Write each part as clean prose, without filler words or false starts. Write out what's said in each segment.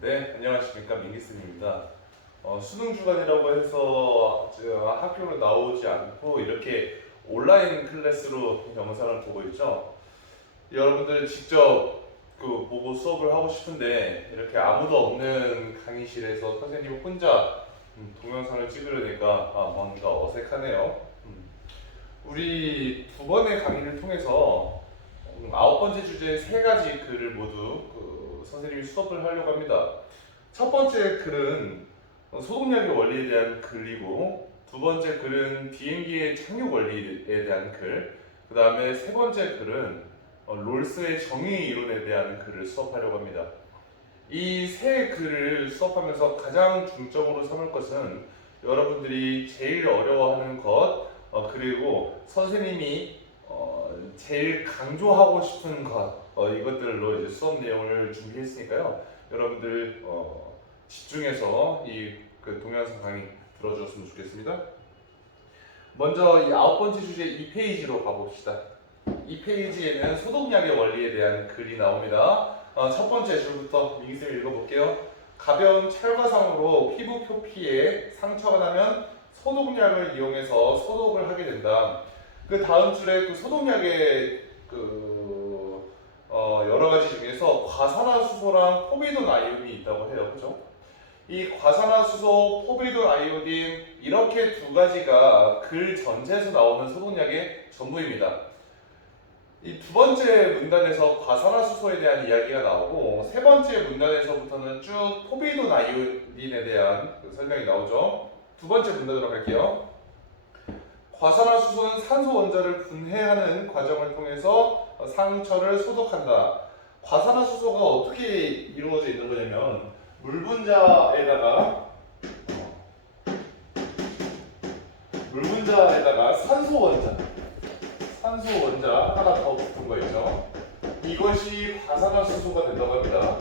네, 안녕하십니까. 민기쌤입니다. 수능 주간이라고 해서 학교로 나오지 않고 이렇게 온라인 클래스로 영상을 보고 있죠. 여러분들 직접 보고 수업을 하고 싶은데 이렇게 아무도 없는 강의실에서 선생님 혼자 동영상을 찍으려니까 뭔가 어색하네요. 우리 두 번의 강의를 통해서 아홉 번째 주제 세 가지 글을 모두 선생님이 수업을 하려고 합니다. 첫 번째 글은 소독약의 원리에 대한 글이고, 두 번째 글은 비행기의 착륙 원리에 대한 글, 그 다음에 세 번째 글은 롤스의 정의 이론에 대한 글을 수업하려고 합니다. 이 세 글을 수업하면서 가장 중점으로 삼을 것은 여러분들이 제일 어려워하는 것, 그리고 선생님이 제일 강조하고 싶은 것, 이것들로 이제 수업 내용을 준비했으니까요. 여러분들 집중해서 그 동영상 강의 들어줬으면 좋겠습니다. 먼저 이 아홉 번째 주제 2페이지로 가봅시다. 이 페이지에는 소독약의 원리에 대한 글이 나옵니다. 첫 번째 줄부터 민기쌤이 읽어볼게요. 가벼운 찰과상으로 피부 표피에 상처가 나면 소독약을 이용해서 소독을 하게 된다. 그 다음 줄에 그 소독약의 여러 가지 중에서 과산화수소랑 포비돈 아이온이 있다고 해요. 그죠? 이 과산화수소, 포비돈 아이오딘 이렇게 두 가지가 글 전체에서 나오는 소독약의 전부입니다. 이 두 번째 문단에서 과산화수소에 대한 이야기가 나오고 세 번째 문단에서부터는 쭉 포비돈 아이오딘에 대한 설명이 나오죠. 두 번째 문단으로 갈게요. 과산화수소는 산소 원자를 분해하는 과정을 통해서 상처를 소독한다. 과산화수소가 어떻게 이루어져 있는 거냐면 물 분자에다가 산소 원자 하나 더 붙은 거 있죠. 이것이 과산화수소가 된다고 합니다.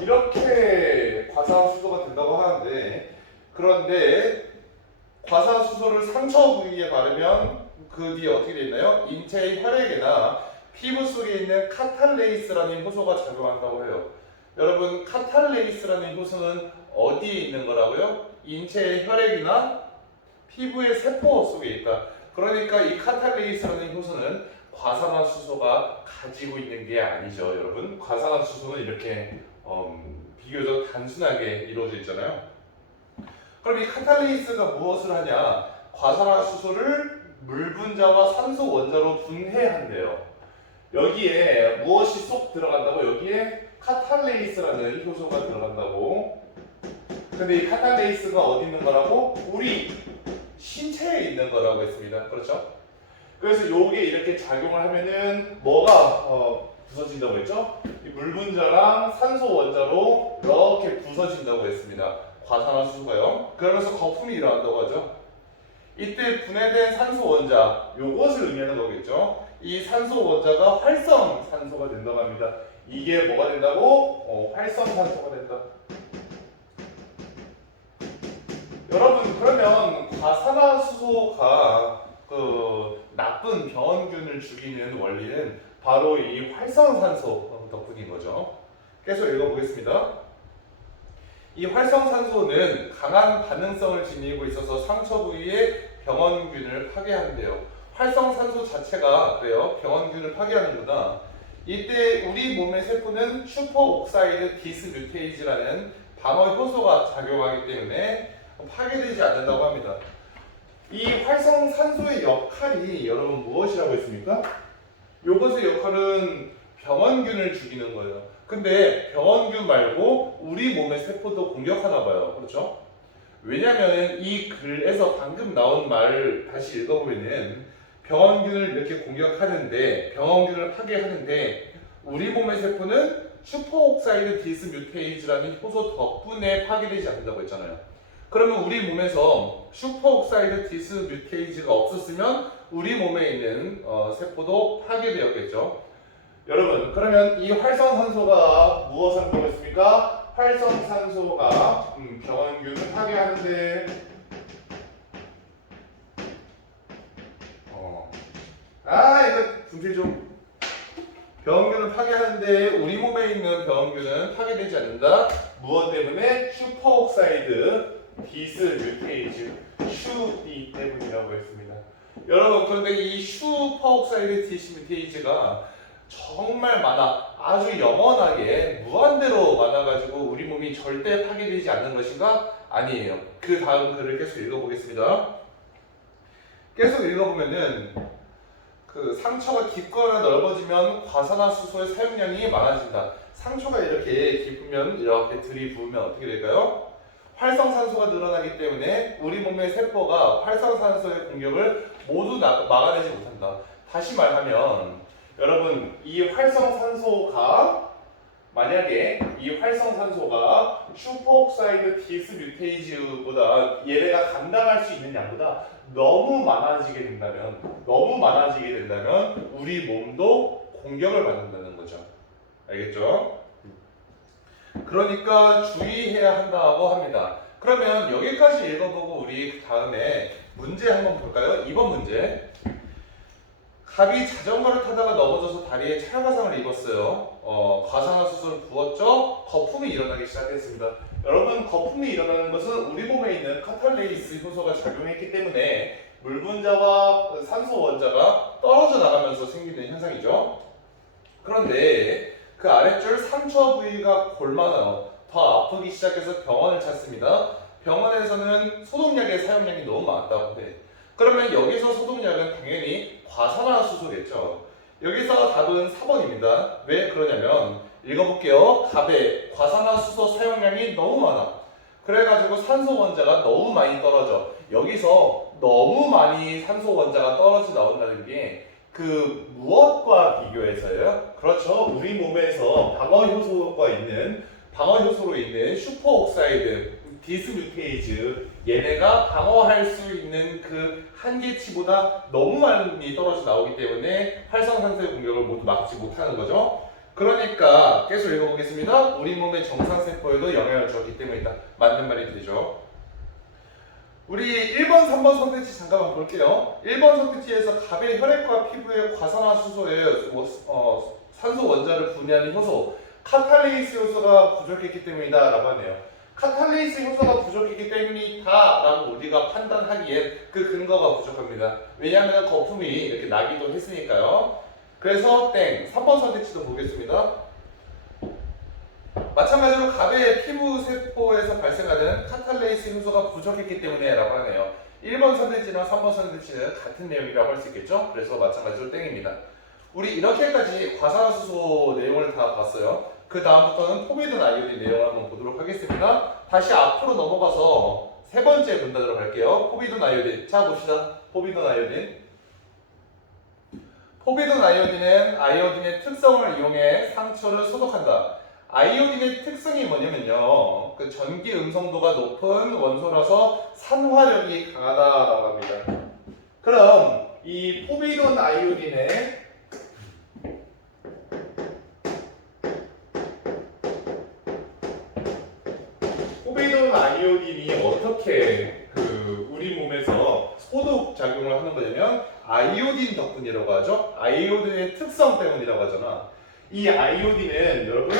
이렇게 과산화수소가 된다고 하는데, 그런데 과산화수소를 상처 부위에 바르면 그 뒤에 어떻게 되어 있나요? 인체의 혈액이나 피부 속에 있는 카탈레이스라는 효소가 작용한다고 해요. 여러분, 카탈레이스라는 효소는 어디에 있는 거라고요? 인체의 혈액이나 피부의 세포 속에 있다. 그러니까 이 카탈레이스라는 효소는 과산화수소가 가지고 있는 게 아니죠, 여러분. 과산화수소는 이렇게 비교적 단순하게 이루어져 있잖아요. 그럼 이 카탈레이스가 무엇을 하냐? 과산화수소를 물 분자와 산소 원자로 분해한대요. 여기에 무엇이 쏙 들어간다고? 여기에 카탈레이스라는 효소가 들어간다고. 근데 이 카탈레이스가 어디 있는 거라고? 우리 신체에 있는 거라고 했습니다. 그렇죠? 그래서 요게 이렇게 작용을 하면은 뭐가 부서진다고 했죠? 이 물 분자랑 산소 원자로 이렇게 부서진다고 했습니다. 과산화수소가요. 그러면서 거품이 일어난다고 하죠. 이때 분해된 산소 원자, 요것을 의미하는 거겠죠. 이 산소 원자가 활성산소가 된다고 합니다. 이게 뭐가 된다고? 활성산소가 된다. 여러분, 그러면 과산화수소가 나쁜 병원균을 죽이는 원리는 바로 이 활성산소 덕분인 거죠. 계속 읽어보겠습니다. 이 활성산소는 강한 반응성을 지니고 있어서 상처 부위에 병원균을 파괴한대요. 활성산소 자체가 그래요. 병원균을 파괴하는구나. 이때 우리 몸의 세포는 슈퍼옥사이드 디스뮤테이즈라는 방어 효소가 작용하기 때문에 파괴되지 않는다고 합니다. 이 활성산소의 역할이 여러분 무엇이라고 했습니까? 이것의 역할은 병원균을 죽이는 거예요. 근데 병원균 말고 우리 몸의 세포도 공격하나 봐요. 그렇죠? 왜냐면 이 글에서 방금 나온 말을 다시 읽어보면은 병원균을 이렇게 공격하는데, 병원균을 파괴하는데 우리 몸의 세포는 슈퍼옥사이드 디스뮤테이즈라는 효소 덕분에 파괴되지 않는다고 했잖아요. 그러면 우리 몸에서 슈퍼옥사이드 디스뮤테이즈가 없었으면 우리 몸에 있는 세포도 파괴되었겠죠. 여러분, 그러면 이 활성산소가 무엇을 하고 있습니까? 활성산소가 병원균을 파괴하는데 이거 분필 좀 병원균을 파괴하는데 우리 몸에 있는 병원균은 파괴되지 않는다. 무엇 때문에? 슈퍼옥사이드 디스뮤테이즈 슈디 때문이라고 했습니다. 여러분 그런데 이 슈퍼옥사이드 디스뮤테이즈가 정말 많아. 아주 영원하게 무한대로 많아가지고 우리 몸이 절대 파괴되지 않는 것인가? 아니에요. 그 다음 글을 계속 읽어보겠습니다. 계속 읽어보면은 그 상처가 깊거나 넓어지면 과산화수소의 사용량이 많아진다. 상처가 이렇게 깊으면 이렇게 들이부으면 어떻게 될까요? 활성산소가 늘어나기 때문에 우리 몸의 세포가 활성산소의 공격을 모두 막아내지 못한다. 다시 말하면 여러분 이 활성산소가 만약에 이 활성산소가 슈퍼옥사이드 디스뮤테이즈보다 얘네가 감당할 수 있는 양보다 너무 많아지게 된다면 우리 몸도 공격을 받는다는 거죠. 알겠죠? 그러니까 주의해야 한다고 합니다. 그러면 여기까지 읽어보고 우리 다음에 문제 한번 볼까요? 2번 문제. 갑이 자전거를 타다가 넘어져서 다리에 찰과상을 입었어요. 과산화수소를 부었죠. 거품이 일어나기 시작했습니다. 여러분 거품이 일어나는 것은 우리 몸에 있는 카탈레이스 효소가 작용했기 때문에 물 분자와 산소 원자가 떨어져 나가면서 생기는 현상이죠. 그런데 그 아랫줄 상처 부위가 골마요. 더 아프기 시작해서 병원을 찾습니다. 병원에서는 소독약의 사용량이 너무 많았다고 해. 그러면 여기서 소독약은 당연히 과산화수소겠죠. 여기서 답은 4번입니다. 왜 그러냐면 읽어볼게요. 갑의 과산화수소 사용량이 너무 많아. 그래가지고 산소 원자가 너무 많이 떨어져. 여기서 너무 많이 산소 원자가 떨어져 나온다는 게 그 무엇과 비교해서요? 그렇죠. 우리 몸에서 방어 효소로 있는 슈퍼옥사이드 디스뮤테이즈 얘네가 방어할 수 있는 그 한계치보다 너무 많이 떨어져 나오기 때문에 활성산소의 공격을 모두 막지 못하는 거죠. 그러니까 계속 읽어보겠습니다. 우리 몸의 정상세포에도 영향을 주었기 때문이다. 맞는 말이 되죠. 우리 1번, 3번 선택지 잠깐만 볼게요. 1번 선택지에서 갑의 혈액과 피부의 과산화수소의 산소 원자를 분해하는 효소 카탈레이스 효소가 부족했기 때문이다 라고 하네요. 카탈레이스 효소가 부족했기 때문이다 라고 우리가 판단하기엔 그 근거가 부족합니다. 왜냐하면 거품이 이렇게 나기도 했으니까요. 그래서 땡. 3번 선택지도 보겠습니다. 마찬가지로 갑의 피부 세포에서 발생하는 카탈레이스 효소가 부족했기 때문에 라고 하네요. 1번 선택지나 3번 선택지는 같은 내용이라고 할 수 있겠죠? 그래서 마찬가지로 땡입니다. 우리 이렇게까지 과산화수소 내용을 다 봤어요. 그 다음부터는 포비돈 아이오딘 내용을 한번 보도록 하겠습니다. 다시 앞으로 넘어가서 세 번째 문단으로 갈게요. 포비돈 아이오딘. 자 봅시다. 포비돈 아이오딘. 포비돈 아이오딘은 아이오딘의 특성을 이용해 상처를 소독한다. 아이오딘의 특성이 뭐냐면요. 그 전기 음성도가 높은 원소라서 산화력이 강하다라고 합니다. 그럼 이 포비돈 아이오딘의 아이오딘이 어떻게 우리 몸에서 소독 작용을 하는 거냐면 아이오딘 덕분이라고 하죠. 아이오딘의 특성 때문이라고 하잖아. 이 아이오딘은 여러분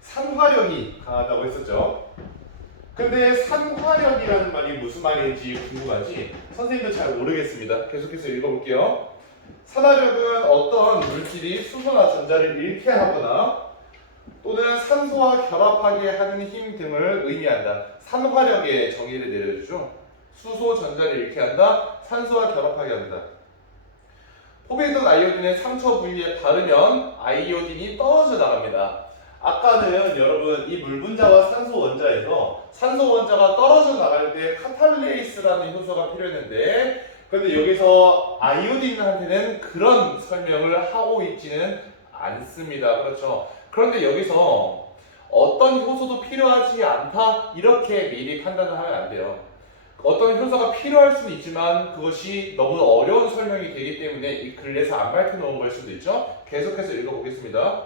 산화력이 강하다고 했었죠. 근데 산화력이라는 말이 무슨 말인지 궁금하지? 선생님도 잘 모르겠습니다. 계속해서 읽어볼게요. 산화력은 어떤 물질이 수소나 전자를 잃게 하거나 또는 산소와 결합하게 하는 힘 등을 의미한다. 산화력의 정의를 내려주죠. 수소, 전자를 잃게 한다. 산소와 결합하게 한다. 포비돈 아이오딘의 상처 부위에 바르면 아이오딘이 떨어져 나갑니다. 아까는 여러분 이 물 분자와 산소 원자에서 산소 원자가 떨어져 나갈 때 카탈레이스라는 효소가 필요했는데 근데 여기서 아이오딘한테는 그런 설명을 하고 있지는 않습니다. 그렇죠? 그런데 여기서 어떤 효소도 필요하지 않다 이렇게 미리 판단을 하면 안 돼요. 어떤 효소가 필요할 수는 있지만 그것이 너무 어려운 설명이 되기 때문에 이 글에서 안 밝혀놓은 걸 수도 있죠. 계속해서 읽어보겠습니다.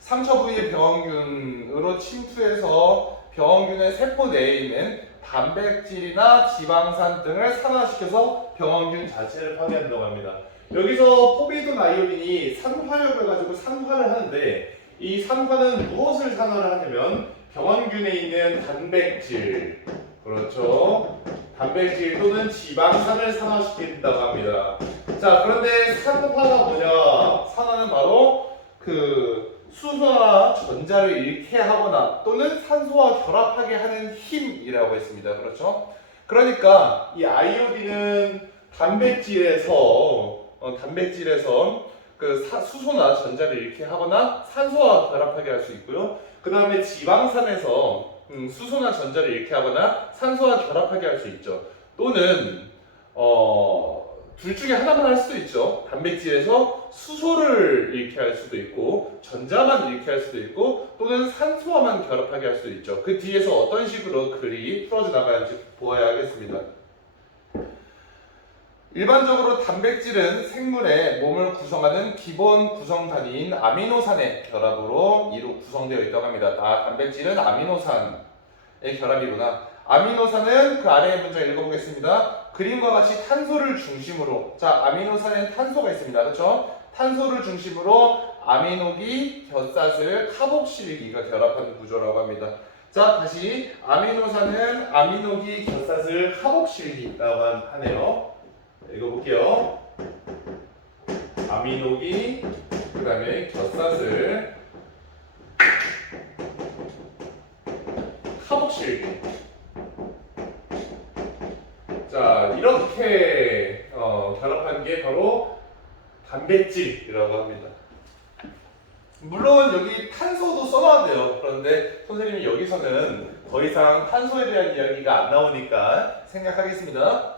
상처 부위의 병원균으로 침투해서 병원균의 세포 내에 있는 단백질이나 지방산 등을 산화시켜서 병원균 자체를 파괴한다고 합니다. 여기서 포비돈 아이오딘이 산화력을 가지고 산화를 하는데 이 산화는 무엇을 산화를 하냐면 병원균에 있는 단백질, 그렇죠? 단백질 또는 지방산을 산화시킨다고 합니다. 자, 그런데 산화가 뭐냐? 산화는 바로 그 수소나 전자를 잃게 하거나 또는 산소와 결합하게 하는 힘이라고 했습니다. 그렇죠? 그러니까 이 아이오딘은 단백질에서 그 수소나 전자를 잃게 하거나 산소와 결합하게 할 수 있고요. 그 다음에 지방산에서 수소나 전자를 잃게 하거나 산소와 결합하게 할 수 있죠. 또는 둘 중에 하나만 할 수도 있죠. 단백질에서 수소를 잃게 할 수도 있고 전자만 잃게 할 수도 있고 또는 산소와만 결합하게 할 수도 있죠. 그 뒤에서 어떤 식으로 글이 풀어져 나가는지 보아야 하겠습니다. 일반적으로 단백질은 생물의 몸을 구성하는 기본 구성 단위인 아미노산의 결합으로 구성되어 있다고 합니다. 단백질은 아미노산의 결합이구나. 아미노산은 그 아래의 문장 읽어보겠습니다. 그림과 같이 탄소를 중심으로, 자, 아미노산에는 탄소가 있습니다. 그렇죠? 탄소를 중심으로 아미노기, 곁사슬, 카복실기가 결합하는 구조라고 합니다. 자, 다시 아미노산은 아미노기, 곁사슬, 카복실기라고 하네요. 읽어볼게요. 아미노기, 그 다음에 곁사슬, 카복실기. 자, 이렇게 결합한 게 바로 단백질이라고 합니다. 물론 여기 탄소도 써놔야 돼요. 그런데 선생님이 여기서는 더 이상 탄소에 대한 이야기가 안 나오니까 생략하겠습니다.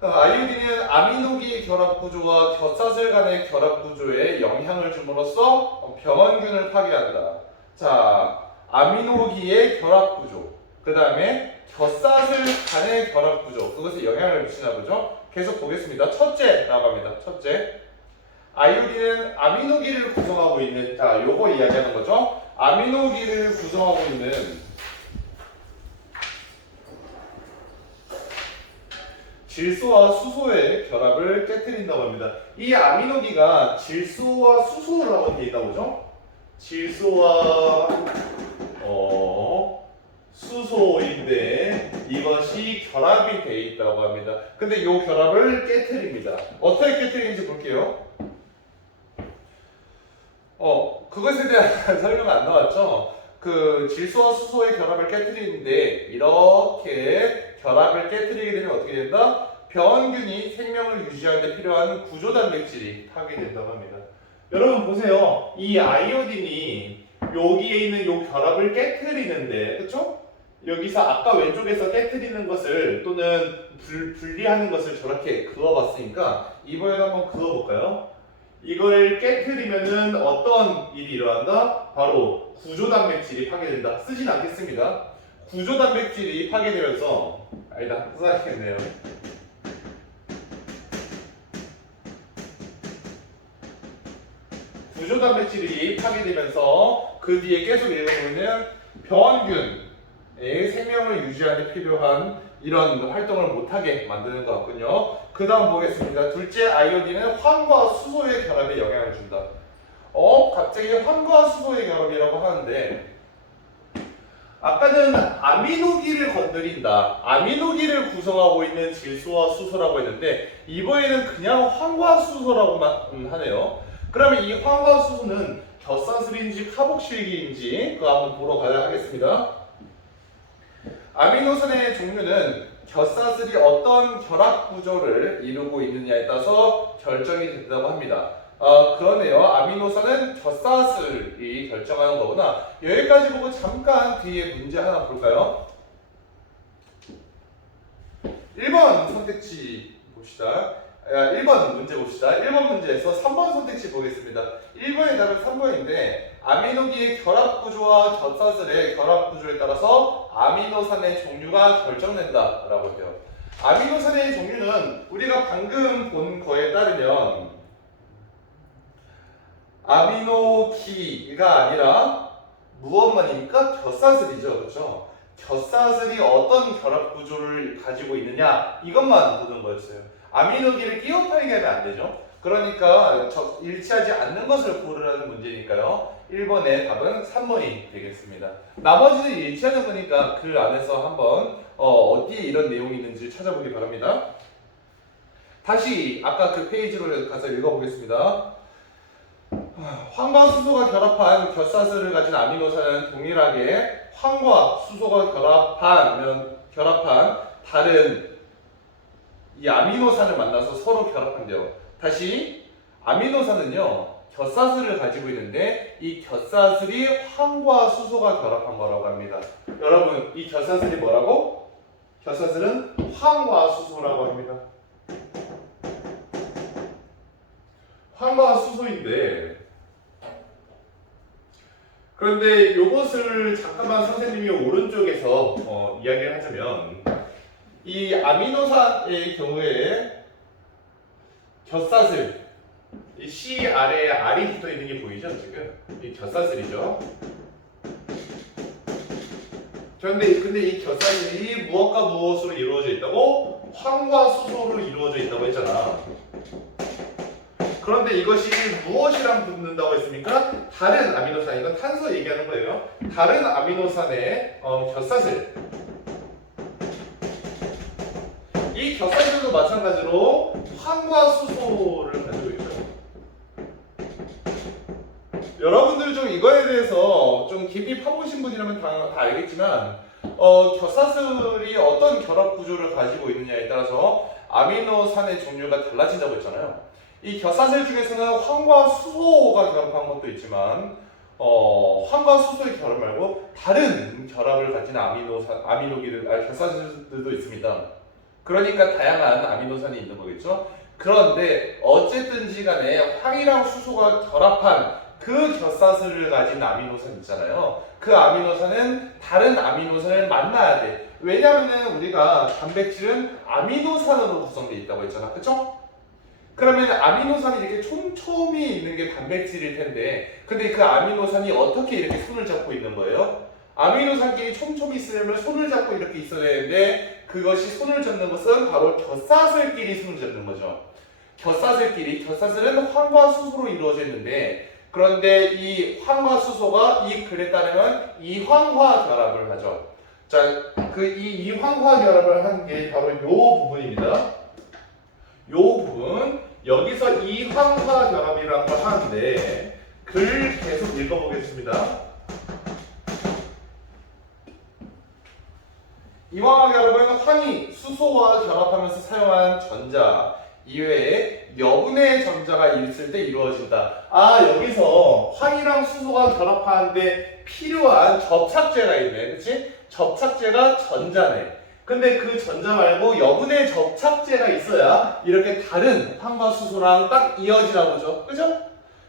아이오딘은 아미노기 결합 구조와 곁사슬 간의 결합 구조에 영향을 줌으로써 병원균을 파괴한다. 자, 아미노기의 결합 구조, 그 다음에 곁사슬 간의 결합 구조, 그것에 영향을 미치나 보죠. 계속 보겠습니다. 첫째라고 합니다. 첫째, 아이오딘은 아미노기를 구성하고 있는, 자, 요거 이야기하는 거죠. 아미노기를 구성하고 있는 질소와 수소의 결합을 깨뜨린다고 합니다. 이 아미노기가 질소와 수소라고 되어 있다고 보죠? 질소와 수소인데 이것이 결합이 되어 있다고 합니다. 근데 이 결합을 깨뜨립니다. 어떻게 깨뜨리는지 볼게요. 그것에 대한 설명 안 나왔죠? 그 질소와 수소의 결합을 깨뜨리는데 이렇게 결합을 깨뜨리게 되면 어떻게 된다? 병원균이 생명을 유지하는 데 필요한 구조 단백질이 파괴된다고 합니다. 여러분 보세요. 이 아이오딘이 여기에 있는 이 결합을 깨뜨리는데, 그렇죠? 여기서 아까 왼쪽에서 깨뜨리는 것을 또는 분리하는 것을 저렇게 그어봤으니까 이번에도 한번 그어볼까요? 이걸 깨뜨리면은 어떤 일이 일어난다? 바로 구조 단백질이 파괴된다. 쓰진 않겠습니다. 구조 단백질이 파괴되면서 써야겠네요. 구조 단백질이 파괴되면서 그 뒤에 계속 읽어보면 병원균의 생명을 유지하는 데 필요한 이런 활동을 못하게 만드는 것 같군요. 그 다음 보겠습니다. 둘째, 아이오딘은 황과 수소의 결합에 영향을 준다. 갑자기 황과 수소의 결합이라고 하는데 아까는 아미노기를 건드린다. 아미노기를 구성하고 있는 질소와 수소라고 했는데 이번에는 그냥 황과 수소라고만 하네요. 그러면 이 황과 수소는 곁사슬인지 카복실기인지 그거 한번 보러 가야 하겠습니다. 아미노산의 종류는 곁사슬이 어떤 결합 구조를 이루고 있느냐에 따라서 결정이 된다고 합니다. 그러네요. 아미노산은 곁사슬이 결정하는 거구나. 여기까지 보고 잠깐 뒤에 문제 하나 볼까요? 1번 선택지 봅시다. 1번 문제 봅시다. 1번 문제에서 3번 선택지 보겠습니다. 1번의 답은 3번인데 아미노기의 결합 구조와 곁사슬의 결합 구조에 따라서 아미노산의 종류가 결정된다 라고 해요. 아미노산의 종류는 우리가 방금 본 거에 따르면 아미노기가 아니라 무엇만입니까? 곁사슬이죠. 그렇죠? 겹사슬이 어떤 결합 구조를 가지고 있느냐 이것만 보는 거였어요. 아미노기를 끼워 팔게 하면 안 되죠. 그러니까 일치하지 않는 것을 고르라는 문제니까요. 1번의 답은 3번이 되겠습니다. 나머지는 일치하는 거니까 그 안에서 한번 어디에 이런 내용이 있는지 찾아보기 바랍니다. 다시 아까 그 페이지로 가서 읽어보겠습니다. 황과 수소가 결합한 겹사슬을 가진 아미노산은 동일하게 황과 수소가 결합한 다른 이 아미노산을 만나서 서로 결합한대요. 다시 아미노산은요 겹사슬을 가지고 있는데 이 겹사슬이 황과 수소가 결합한 거라고 합니다. 여러분 이 겹사슬이 뭐라고? 겹사슬은 황과 수소라고 합니다. 황과 수소인데 그런데 이것을 잠깐만 선생님이 오른쪽에서 이야기를 하자면 이 아미노산의 경우에 겹사슬 이 C 아래에 R이 붙어 있는 게 보이죠 지금? 이 겹사슬이죠. 근데 이 겹사슬이 무엇과 무엇으로 이루어져 있다고? 황과 수소로 이루어져 있다고 했잖아. 그런데 이것이 무엇이랑 붙는다고 했습니까? 다른 아미노산, 이건 탄소 얘기하는 거예요. 다른 아미노산의 겹사슬. 이 겹사슬도 마찬가지로 황과 수소를 가지고 있죠. 여러분들 좀 이거에 대해서 좀 깊이 파보신 분이라면 다 알겠지만 겹사슬이 어떤 결합 구조를 가지고 있느냐에 따라서 아미노산의 종류가 달라진다고 했잖아요. 이 겹사슬 중에서는 황과 수소가 결합한 것도 있지만 황과 수소의 결합 말고 다른 결합을 가진 겹사슬들도 있습니다. 그러니까 다양한 아미노산이 있는 거겠죠. 그런데 어쨌든지 간에 황이랑 수소가 결합한 그 겹사슬을 가진 아미노산 있잖아요. 그 아미노산은 다른 아미노산을 만나야 돼. 왜냐하면 우리가 단백질은 아미노산으로 구성되어 있다고 했잖아. 그쵸? 그러면 아미노산이 이렇게 촘촘히 있는 게 단백질일 텐데 근데 그 아미노산이 어떻게 이렇게 손을 잡고 있는 거예요? 아미노산끼리 촘촘히 있으려면 손을 잡고 이렇게 있어야 되는데 그것이 손을 잡는 것은 바로 겹사슬끼리 손을 잡는 거죠. 겹사슬은 황과 수소로 이루어져 있는데 그런데 이 황과 수소가 이 글에 따르면 이황화 결합을 하죠. 자, 그 이황화 결합을 한 게 바로 이 부분입니다. 요 부분 여기서 이황화 결합이라는 걸 하는데 글 계속 읽어보겠습니다. 이황화 결합은 황이 수소와 결합하면서 사용한 전자 이외에 여분의 전자가 있을 때 이루어진다. 여기서 황이랑 수소가 결합하는데 필요한 접착제가 있네. 그치? 접착제가 전자네. 근데 그 전자 말고 여분의 접착제가 있어야 이렇게 다른 황과 수소랑 딱 이어지나 보죠. 그죠?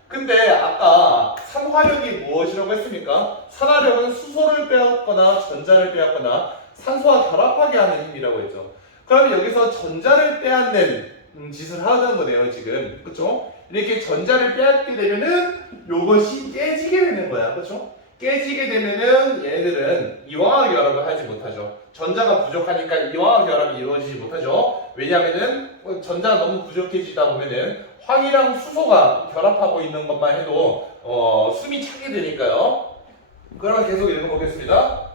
근데 아까 산화력이 무엇이라고 했습니까? 산화력은 수소를 빼앗거나 전자를 빼앗거나 산소와 결합하게 하는 힘이라고 했죠. 그럼 여기서 전자를 빼앗는 짓을 하는 거네요 지금. 그쵸? 이렇게 전자를 빼앗게 되면은 요것이 깨지게 되는 거야. 그쵸? 깨지게 되면은 얘네들은 이황화 결합을 하지 못하죠. 전자가 부족하니까 이황화 결합이 이루어지지 못하죠. 왜냐하면은 전자가 너무 부족해지다 보면은 황이랑 수소가 결합하고 있는 것만 해도 숨이 차게 되니까요. 그러면 계속 읽어보겠습니다.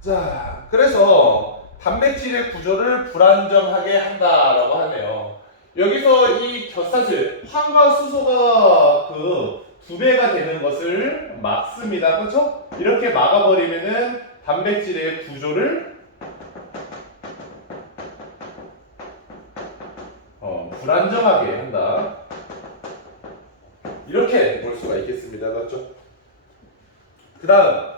자, 그래서 단백질의 구조를 불안정하게 한다라고 하네요. 여기서 이 겹사슬 황과 수소가 그 2배가 되는 것을 막습니다. 그렇죠? 이렇게 막아버리면은 단백질의 구조를 불안정하게 한다. 이렇게 볼 수가 있겠습니다. 맞죠? 그 다음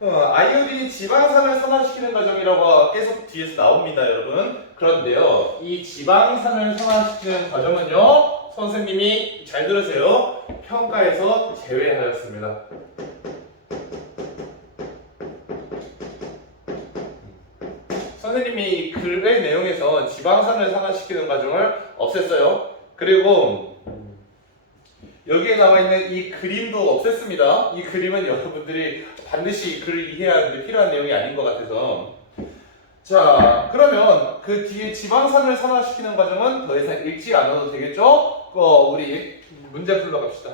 아이오딘이 지방산을 산화시키는 과정이라고 계속 뒤에서 나옵니다, 여러분. 그런데요, 이 지방산을 산화시키는 과정은요, 선생님이 잘 들으세요. 평가에서 제외하였습니다. 선생님이 글의 내용에서 지방산을 산화시키는 과정을 없앴어요. 그리고 여기에 나와 있는 이 그림도 없앴습니다. 이 그림은 여러분들이 반드시 글을 이해하는데 필요한 내용이 아닌 것 같아서. 자, 그러면 그 뒤에 지방산을 산화시키는 과정은 더 이상 읽지 않아도 되겠죠? 우리 문제 풀러 갑시다.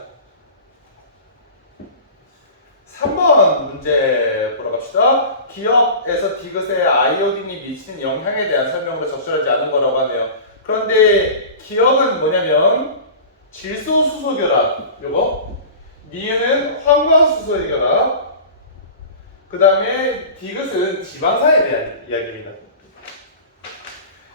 3번 문제 보러 갑시다. 기억에서 디귿에 아이오딘이 미치는 영향에 대한 설명으로 적절하지 않은 거라고 하네요. 그런데 기억은 뭐냐면 질소 수소 결합, 요거. 니은은 황광수소의 결합. 그 다음에 디귿은 지방산에 대한 이야기입니다.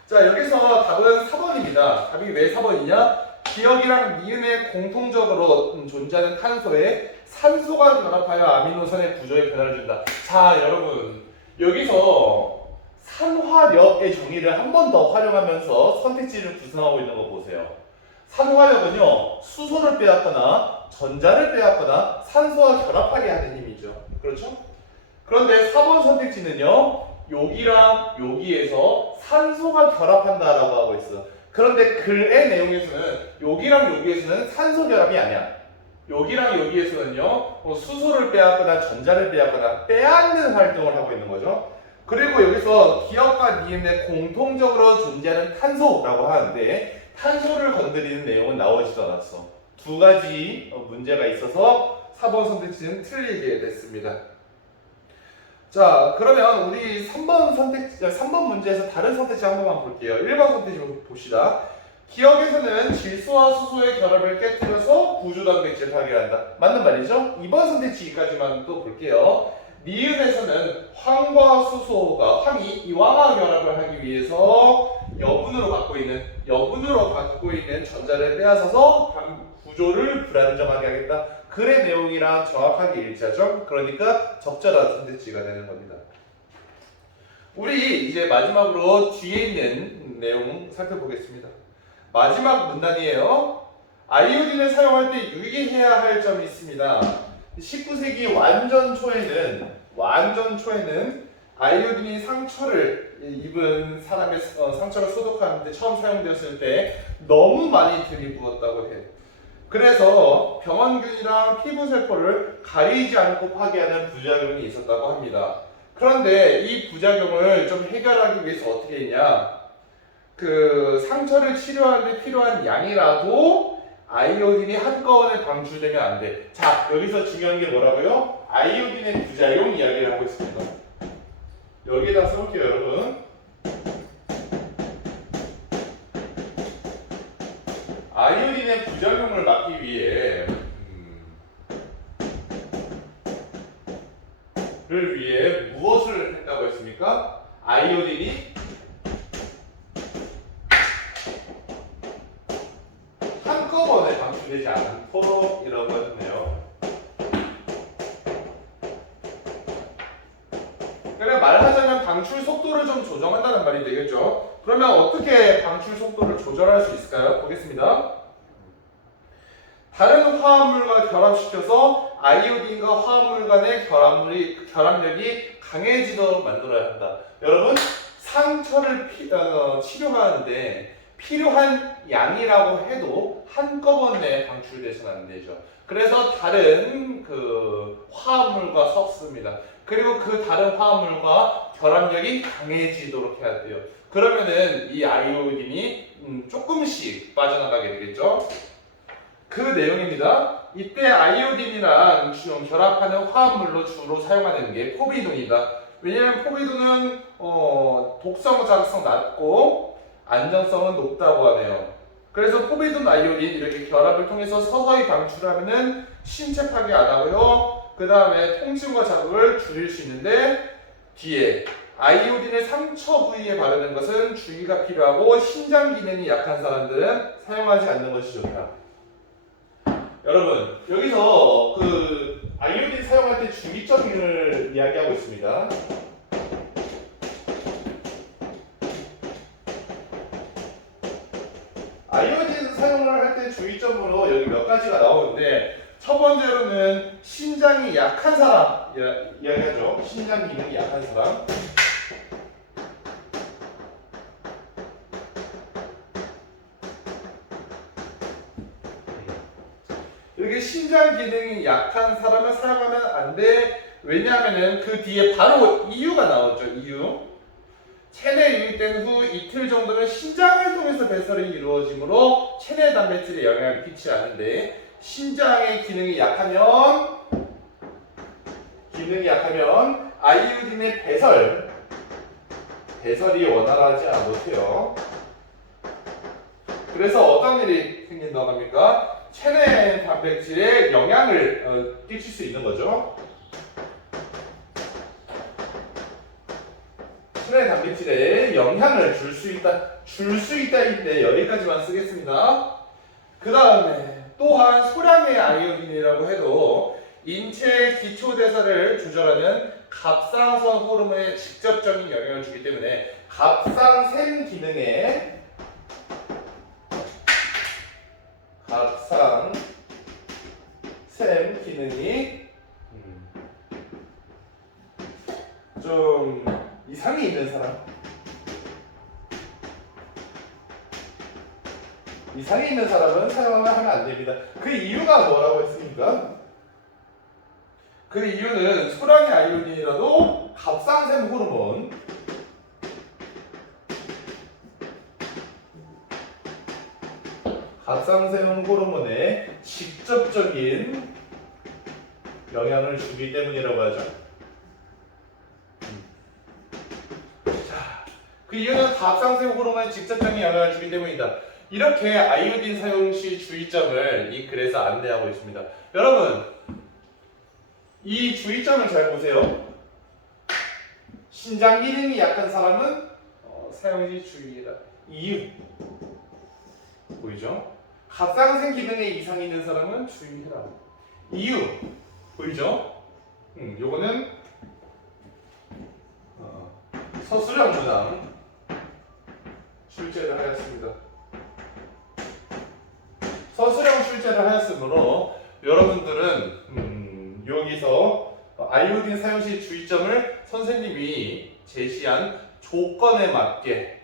자, 여기서 답은 4번입니다. 답이 왜 4번이냐? 기억이랑 니은에 공통적으로 존재하는 탄소에 산소가 결합하여 아미노산의 구조에 변화를 준다. 자, 여러분, 여기서 산화력의 정의를 한 번 더 활용하면서 선택지를 구성하고 있는 거 보세요. 산화력은요, 수소를 빼앗거나 전자를 빼앗거나 산소와 결합하게 하는 힘이죠. 그렇죠? 그런데 4번 선택지는요, 여기랑 여기에서 산소가 결합한다라고 하고 있어. 그런데 글의 내용에서는 여기랑 여기에서는 산소 결합이 아니야. 여기랑 여기에서는요, 수소를 빼앗거나 전자를 빼앗거나 빼앗는 활동을 하고 있는 거죠. 그리고 여기서 기억과 니은에 공통적으로 존재하는 탄소라고 하는데 탄소를 건드리는 내용은 나오지도 않았어. 두 가지 문제가 있어서 4번 선택지는 틀리게 됐습니다. 자, 그러면 우리 3번 문제에서 다른 선택지 한 번만 볼게요. 1번 선택지 봅시다. 기억에서는 질소와 수소의 결합을 깨뜨려서 구조단백질을 파괴한다. 맞는 말이죠? 2번 선택지까지만 또 볼게요. 니은에서는 황과 수소가 황이 이황화 결합을 하기 위해서 여분으로 갖고 있는 전자를 빼앗아서 구조를 불안정하게 하겠다. 글의 내용이랑 정확하게 일치하죠. 그러니까 적절한 선택지가 되는 겁니다. 우리 이제 마지막으로 뒤에 있는 내용 살펴보겠습니다. 마지막 문단이에요. 아이오딘을 사용할 때 유의해야 할 점이 있습니다. 19세기 완전 초에는 아이오딘이 상처를 입은 사람의 상처를 소독하는데 처음 사용되었을 때 너무 많이 들이부었다고 해요. 그래서 병원균이랑 피부세포를 가리지 않고 파괴하는 부작용이 있었다고 합니다. 그런데 이 부작용을 좀 해결하기 위해서 어떻게 했냐? 그 상처를 치료하는데 필요한 양이라도 아이오딘이 한꺼번에 방출되면 안 돼. 자, 여기서 중요한 게 뭐라고요? 아이오딘의 부작용 이야기를 하고 있습니다. 여기에다 써볼게요, 여러분. 아이오딘의 부작용을 막기 위해 무엇을 했다고 했습니까? 아이오딘이 한꺼번에 방출되지 않도록 이라고 했네요. 그래, 말하자면 방출 속도를 좀 조정한다는 말이 되겠죠. 그러면 어떻게 방출 속도를 조절할 수 있을까요? 보겠습니다. 다른 화합물과 결합시켜서 아이오딘과 화합물 간의 결합력이 강해지도록 만들어야 한다. 여러분, 상처를 치료하는데 필요한 양이라고 해도 한꺼번에 방출돼서는 안 되죠. 그래서 다른 그 화합물과 섞습니다. 그리고 그 다른 화합물과 결합력이 강해지도록 해야 돼요. 그러면은 이 아이오딘이 조금씩 빠져나가게 되겠죠. 그 내용입니다. 이때 아이오딘이랑 결합하는 화합물로 주로 사용하는 게 포비돈이다. 왜냐하면 포비돈은 독성 자극성 낮고 안정성은 높다고 하네요. 그래서 포비돈 아이오딘 이렇게 결합을 통해서 서서히 방출하면은 신체 파괴 안 하고요. 그 다음에 통증과 자극을 줄일 수 있는데 뒤에 아이오딘의 상처 부위에 바르는 것은 주의가 필요하고 신장 기능이 약한 사람들은 사용하지 않는 것이 좋다. 여러분, 여기서 그 아이오딘 사용할 때 주의점을 이야기하고 있습니다. 아이오딘 사용을 할 때 주의점으로 여기 몇 가지가 나오는데 첫 번째로는 신장이 약한 사람 이야기하죠. 신장 기능이 약한 사람. 이렇게 신장 기능이 약한 사람은 사용하면 안 돼. 왜냐하면은 그 뒤에 바로 이유가 나오죠. 이유. 체내 유입된 후 이틀 정도는 신장을 통해서 배설이 이루어지므로 체내 단백질에 영향을 끼치지 않는데 신장의 기능이 약하면 아이오딘의 배설이 원활하지 않고요. 그래서 어떤 일이 생긴다고 합니까? 체내 단백질에 영향을 끼칠 수 있는 거죠. 체내 단백질에 영향을 줄 수 있다인데 여기까지만 쓰겠습니다. 그 다음에 또한 소량의 아이오딘이라고 해도 인체의 기초대사를 조절하는 갑상선 호르몬에 직접적인 영향을 주기 때문에 갑상샘 기능이 좀 이상이 있는 사람은 사용하면 안 됩니다. 그 이유가 뭐라고 했습니까? 그 이유는 소량의 아이오딘이라도 갑상샘 호르몬에 직접적인 영향을 주기 때문이라고 하죠. 자, 그 이유는 갑상샘 호르몬에 직접적인 영향을 주기 때문이다. 이렇게 아이오딘 사용 시 주의점을 이 글에서 안내하고 있습니다. 여러분, 이 주의점을 잘 보세요. 신장 기능이 약한 사람은 사용 시 주의해라. 이유 보이죠? 갑상샘 기능에 이상이 있는 사람은 주의해라. 이유 보이죠? 요거는 서술형 문항 출제를 하였습니다. 서술형 출제를 하였으므로 여러분들은 여기서 아이오딘 사용 시 주의점을 선생님이 제시한 조건에 맞게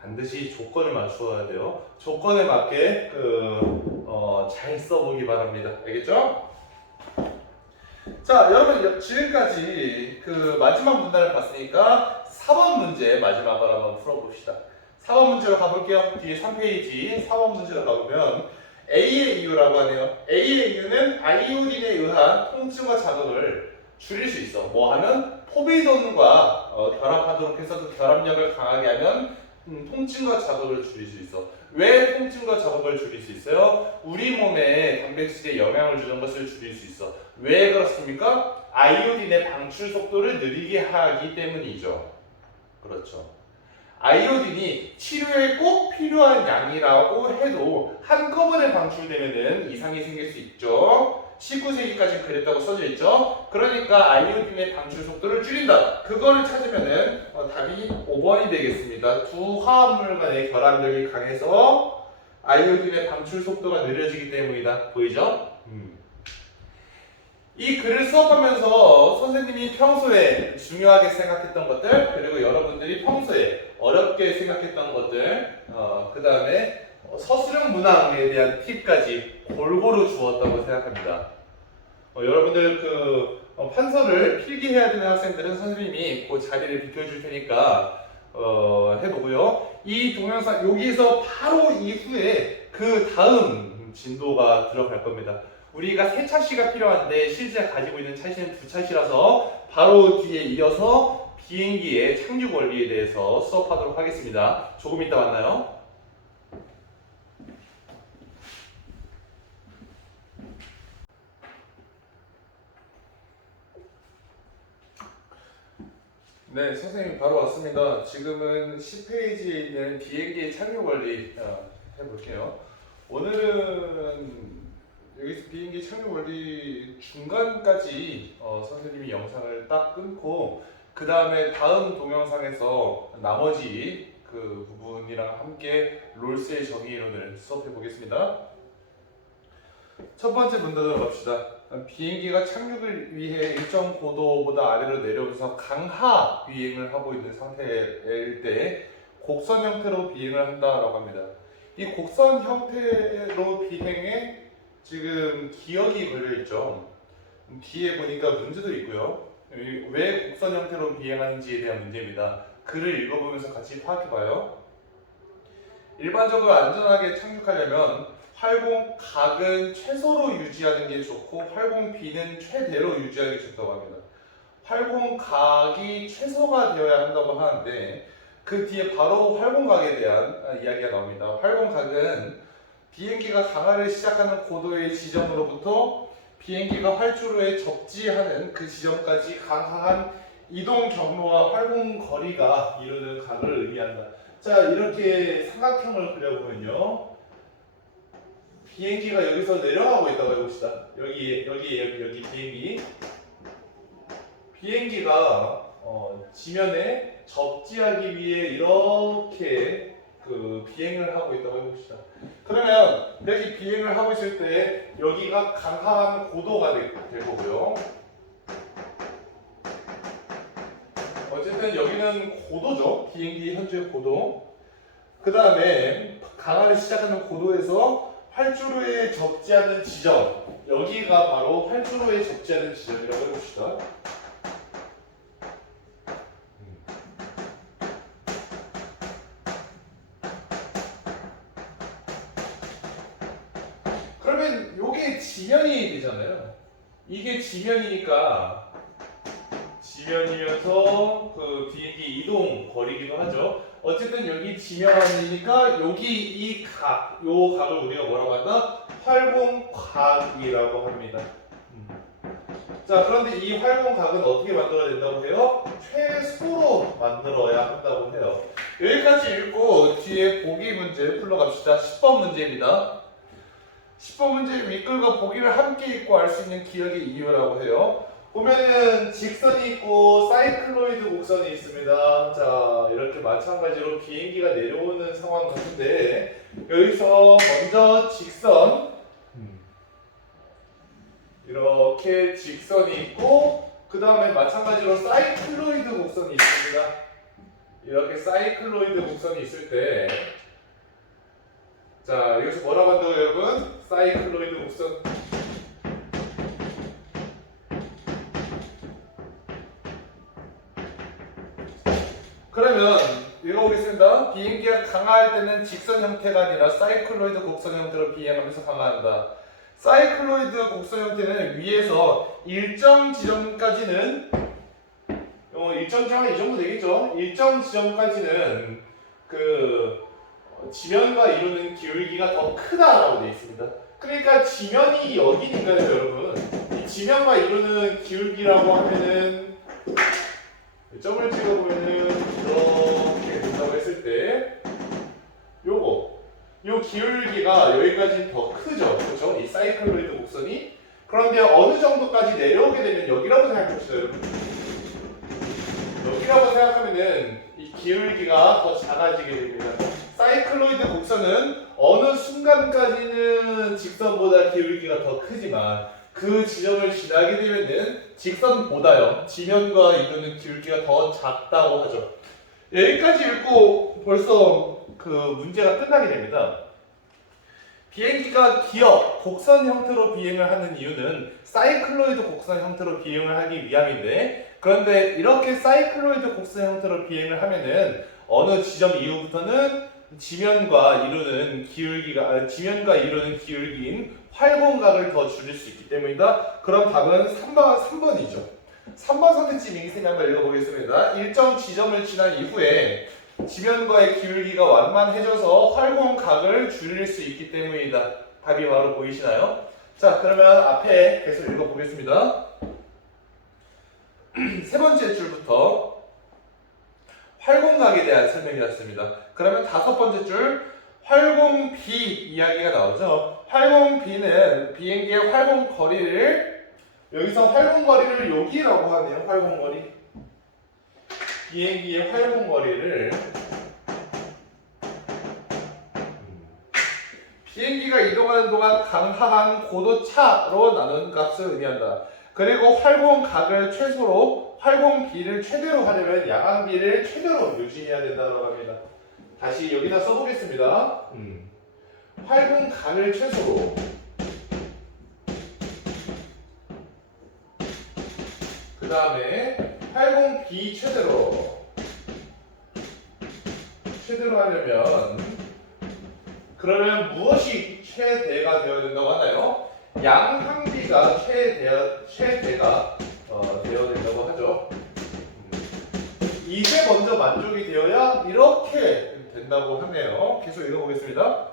반드시 조건을 맞추어야 돼요. 조건에 맞게 잘 써보기 바랍니다. 알겠죠? 자, 여러분 지금까지 그 마지막 문단을 봤으니까 4번 문제 마지막으로 한번 풀어봅시다. 4번 문제로 가볼게요. 뒤에 3페이지 4번 문제로 가보면 A의 이유라고 하네요. A의 이유는 아이오딘에 의한 통증과 자극을 줄일 수 있어. 뭐 하면 포비돈과 결합하도록 해서 그 결합력을 강하게 하면 통증과 자극을 줄일 수 있어. 왜 통증과 자극을 줄일 수 있어요? 우리 몸에 단백질에 영향을 주는 것을 줄일 수 있어. 왜 그렇습니까? 아이오딘의 방출 속도를 느리게 하기 때문이죠. 그렇죠. 아이오딘이 치료에 꼭 필요한 양이라고 해도 한꺼번에 방출되면 이상이 생길 수 있죠. 19세기까지 그랬다고 써져 있죠. 그러니까 아이오딘의 방출 속도를 줄인다. 그거를 찾으면은 답이 5번이 되겠습니다. 두 화합물 간의 결합력이 강해서 아이오딘의 방출 속도가 느려지기 때문이다. 보이죠? 이 글을 수업하면서 선생님이 평소에 중요하게 생각했던 것들, 그리고 여러분들이 평소에 어렵게 생각했던 것들, 그 다음에 서술형 문항에 대한 팁까지 골고루 주었다고 생각합니다. 여러분들 판서를 필기해야 되는 학생들은 선생님이 그 자리를 비켜줄 테니까 해보고요. 이 동영상 여기서 바로 이후에 그 다음 진도가 들어갈 겁니다. 우리가 세 차시가 필요한데 실제 가지고 있는 차시는 두 차시라서 바로 뒤에 이어서 비행기의 착륙 원리에 대해서 수업하도록 하겠습니다. 조금 이따 만나요. 네, 선생님 바로 왔습니다. 지금은 10페이지에 있는 비행기의 착륙 원리 해볼게요. 오늘은 여기서 비행기 착륙 원리 중간까지 선생님이 영상을 딱 끊고 그 다음에 다음 동영상에서 나머지 그 부분이랑 함께 롤스의 정의이론을 수업해 보겠습니다. 첫 번째 문단으로 갑시다. 비행기가 착륙을 위해 일정 고도보다 아래로 내려오면서 강하 비행을 하고 있는 상태일 때 곡선 형태로 비행을 한다라고 합니다. 이 곡선 형태로 비행의 지금 기억이 걸려있죠. 뒤에 보니까 문제도 있고요. 왜 곡선 형태로 비행하는지에 대한 문제입니다. 글을 읽어보면서 같이 파악해봐요. 일반적으로 안전하게 착륙하려면 활공각은 최소로 유지하는 게 좋고 활공비는 최대로 유지하는 게 좋다고 합니다. 활공각이 최소가 되어야 한다고 하는데 그 뒤에 바로 활공각에 대한 이야기가 나옵니다. 활공각은 비행기가 강하를 시작하는 고도의 지점으로부터 비행기가 활주로에 접지하는 그 지점까지 강한 이동 경로와 활공 거리가 이루는 각을 의미한다. 자, 이렇게 삼각형을 그려보면요. 비행기가 여기서 내려가고 있다고 해봅시다. 여기 비행기. 비행기가 지면에 접지하기 위해 이렇게 비행을 하고 있다고 해봅시다. 그러면 여기 비행을 하고 있을 때 여기가 강한 고도가 될 거고요. 어쨌든 여기는 고도죠. 비행기 현재 고도. 그 다음에 강하를 시작하는 고도에서 활주로에 접지하는 지점, 여기가 바로 활주로에 접지하는 지점이라고 해봅시다. 그러면 이게 지면이 되잖아요. 이게 지면이니까 지면이면서 그 비행기 이동 거리기도 하죠. 어쨌든 여기 지면이니까 여기 요 각을 우리가 뭐라고 한다? 활공각이라고 합니다. 자, 그런데 이 활공각은 어떻게 만들어야 된다고 해요? 최소로 만들어야 한다고 해요. 여기까지 읽고 뒤에 보기 문제 풀러갑시다. 10번 문제입니다. 10번 문제 윗글과 보기를 함께 읽고 알 수 있는 기억의 이유라고 해요. 보면은 직선이 있고 사이클로이드 곡선이 있습니다. 자, 이렇게 마찬가지로 비행기가 내려오는 상황 같은데 여기서 먼저 직선 이렇게 직선이 있고 그 다음에 마찬가지로 사이클로이드 곡선이 있습니다. 이렇게 사이클로이드 곡선이 있을 때 자, 여기서 뭐라고 한다고 여러분? 사이클로이드 곡선 그러면 읽어보겠습니다. 비행기가 강화할 때는 직선 형태가 아니라 사이클로이드 곡선 형태로 비행하면서 강화한다. 사이클로이드 곡선 형태는 위에서 일정 지점까지는 일정 지점은 이 정도 되겠죠. 일정 지점까지는 지면과 이루는 기울기가 더 크다라고 되어 있습니다. 그러니까 지면이 여기니까요, 여러분. 이 지면과 이루는 기울기라고 하면은 점을 찍어보면은 이렇게 된다고 했을 때 요 기울기가 여기까지 더 크죠. 그렇죠? 이 사이클로이드 곡선이. 그런데 어느 정도까지 내려오게 되면 여기라고 생각합시다, 여러분. 여기라고 생각하면은 이 기울기가 더 작아지게 됩니다. 사이클로이드 곡선은 어느 순간까지는 직선보다 기울기가 더 크지만 그 지점을 지나게 되면은 직선보다요 지면과 이루는 기울기가 더 작다고 하죠. 여기까지 읽고 벌써 문제가 끝나게 됩니다. 비행기가 기역, 곡선 형태로 비행을 하는 이유는 사이클로이드 곡선 형태로 비행을 하기 위함인데 그런데 이렇게 사이클로이드 곡선 형태로 비행을 하면은 어느 지점 이후부터는 지면과 이루는 기울기인 활공각을 더 줄일 수 있기 때문이다. 그럼 답은 3번이죠. 3번 선택지 쌤이 한번 읽어보겠습니다. 일정 지점을 지난 이후에 지면과의 기울기가 완만해져서 활공각을 줄일 수 있기 때문이다. 답이 바로 보이시나요? 자, 그러면 앞에 계속 읽어보겠습니다. 세 번째 줄부터 활공각에 대한 설명이 났습니다. 그러면 다섯 번째 줄 활공비 이야기가 나오죠. 활공비는 비행기의 활공거리를 여기서 활공거리를 여기라고 하네요. 활공거리. 비행기의 활공거리를 비행기가 이동하는 동안 강한 고도차로 나눈 값을 의미한다. 그리고 활공각을 최소로 활공비를 최대로 하려면 야광비를 최대로 유지해야 된다고 합니다. 다시 여기다 써보겠습니다. 활공각을 최소로 그 다음에 80B 최대로 하려면 그러면 무엇이 최대가 되어야 된다고 하나요? 양항비가 최대가 되어야 된다고 하죠. 이게 먼저 만족이 되어야 이렇게 된다고 하네요. 계속 읽어보겠습니다.